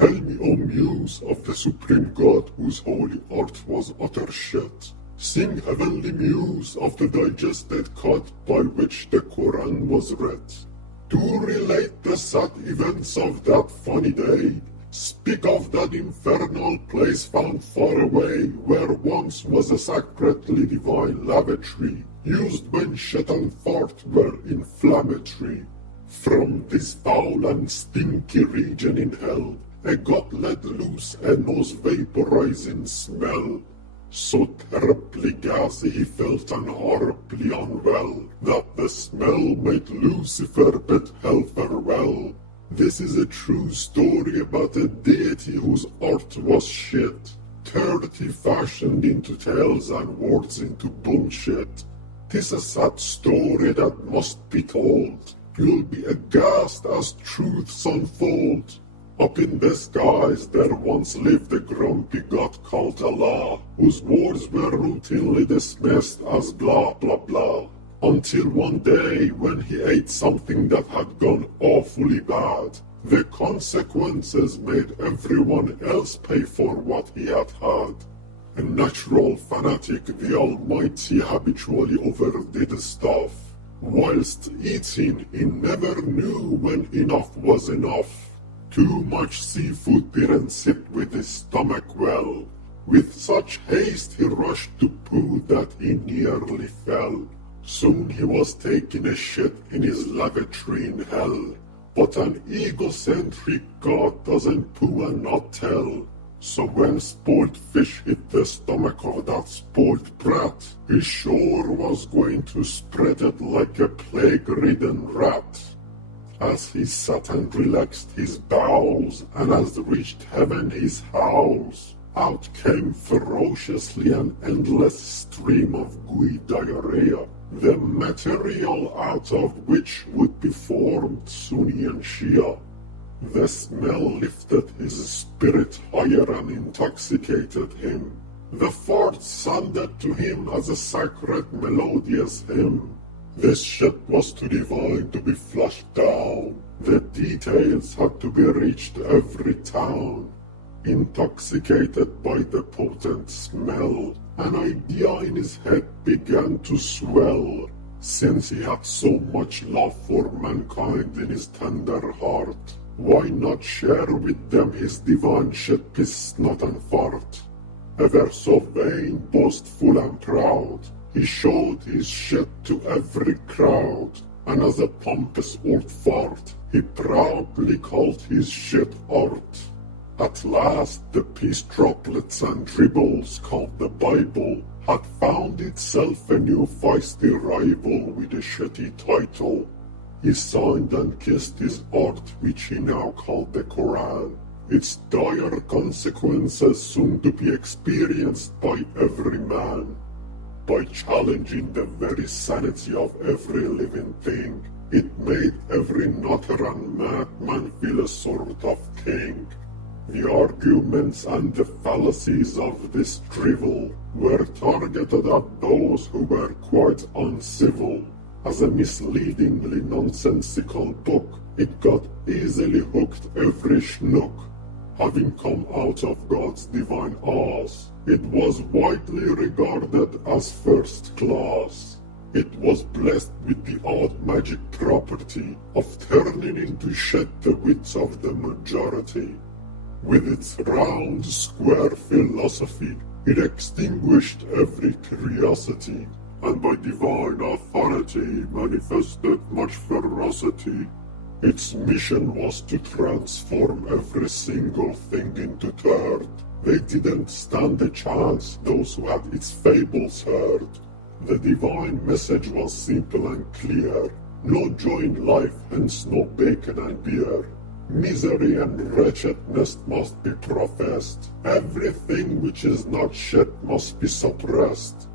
Tell me, O muse of the supreme god whose holy art was utter shit. Sing, heavenly muse of the digested cod by which the Quran was read. Do relate the sad events of that funny day. Speak of that infernal place found far away, where once was a sacredly divine lavatory, used when shit and fart were inflammatory. From this foul and stinky region in hell, a god let loose a nose-vaporizing smell. So terribly gassy he felt and horribly unwell, that the smell made Lucifer bid hell farewell. This is a true story about a deity whose art was shit, dirty fashioned into tales and words into bullshit. 'Tis a sad story that must be told. You'll be aghast as truths unfold. Up in the skies there once lived a grumpy god called Allah, whose words were routinely dismissed as blah blah blah. Until one day when he ate something that had gone awfully bad. The consequences made everyone else pay for what he had had. A natural fanatic, the Almighty habitually overdid stuff. Whilst eating, he never knew when enough was enough. Too much seafood didn't sit with his stomach well. With such haste he rushed to poo that he nearly fell. Soon he was taking a shit in his lavatory in hell. But an egocentric god doesn't poo and not tell. So when spoiled fish hit the stomach of that spoiled brat, he sure was going to spread it like a plague-ridden rat. As he sat and relaxed his bowels, and as reached heaven his howls, out came ferociously an endless stream of gooey diarrhea, the material out of which would be formed Sunni and Shia. The smell lifted his spirit higher and intoxicated him. The farts sounded to him as a sacred melodious hymn. This shit was too divine to be flushed down. The details had to be reached every town. Intoxicated by the potent smell, an idea in his head began to swell. Since he had so much love for mankind in his tender heart, why not share with them his divine shit, piss, snot and fart? Ever so vain, boastful and proud, he showed his shit to every crowd, and as a pompous old fart, he proudly called his shit art. At last the peace droplets and dribbles called the Bible had found itself a new feisty rival with a shitty title. He signed and kissed his art, which he now called the Quran. Its dire consequences soon to be experienced by every man. By challenging the very sanity of every living thing, it made every nutter and madman feel a sort of king. The arguments and the fallacies of this drivel were targeted at those who were quite uncivil. As a misleadingly nonsensical book, it got easily hooked every schnook. Having come out of God's divine arse, it was widely regarded as first class. It was blessed with the odd magic property of turning into shit the wits of the majority. With its round, square philosophy, it extinguished every curiosity, and by divine authority manifested much ferocity. Its mission was to transform every single thing into dirt. They didn't stand a chance, those who had its fables heard. The divine message was simple and clear. No joy in life, hence no bacon and beer. Misery and wretchedness must be professed. Everything which is not shit must be suppressed.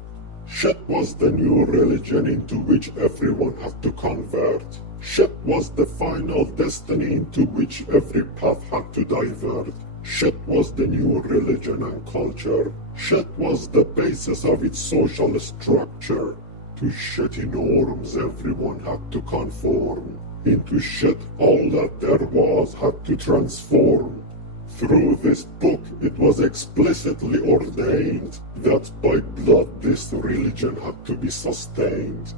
Shit was the new religion into which everyone had to convert. Shit was the final destiny into which every path had to divert. Shit was the new religion and culture. Shit was the basis of its social structure. To shitty norms everyone had to conform. Into shit all that there was had to transform. Through this book it was explicitly ordained that by blood this religion had to be sustained.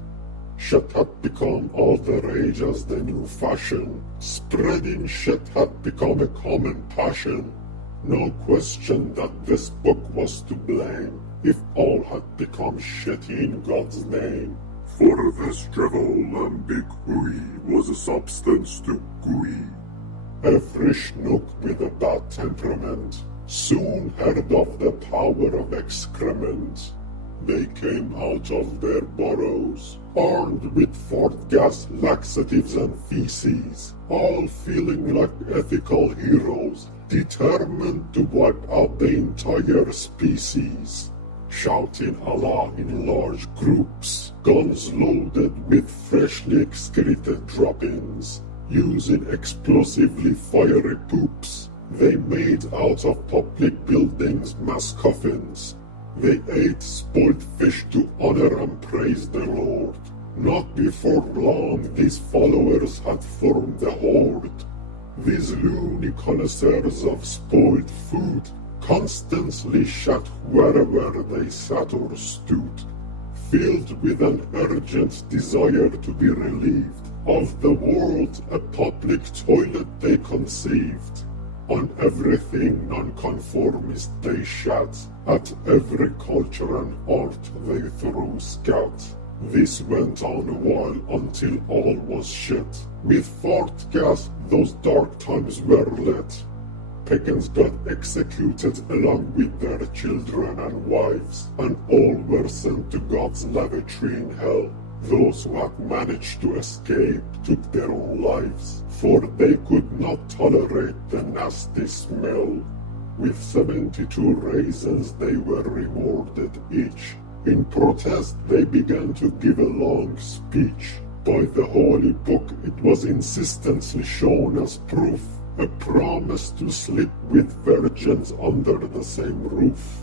Shit had become all the rage as the new fashion. Spreading shit had become a common passion. No question that this book was to blame if all had become shitty in God's name. For this lambic hui was a substance to gooey. Every schnook with a bad temperament soon heard of the power of excrement. They came out of their burrows, armed with Ford gas, laxatives and feces, all feeling like ethical heroes, determined to wipe out the entire species. Shouting Allah in large groups, guns loaded with freshly excreted droppings, using explosively fiery poops. They made out of public buildings mass coffins. They ate spoiled fish to honor and praise the Lord. Not before long these followers had formed a horde. These loony connoisseurs of spoiled food constantly shat wherever they sat or stood, filled with an urgent desire to be relieved of the world a public toilet they conceived. On everything nonconformist they shat, at every culture and art they threw scat. This went on a while until all was shit. With fart gas those dark times were lit. Pagans got executed along with their children and wives, and all were sent to God's lavatory in hell. Those who had managed to escape took their own lives, for they could not tolerate the nasty smell. With 72 raisins they were rewarded each. In protest they began to give a long speech. By the holy book it was insistently shown as proof, a promise to sleep with virgins under the same roof.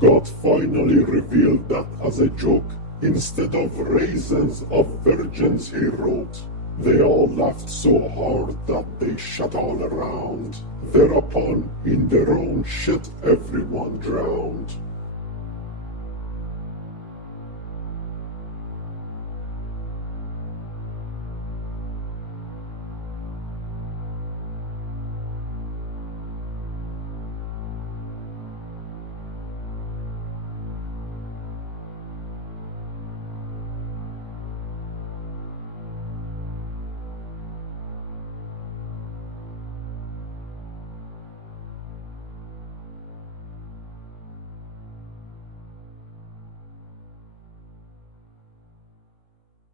God finally revealed that as a joke. Instead of raisins of virgins he wrote. They all laughed so hard that they shat all around. Thereupon in their own shit everyone drowned.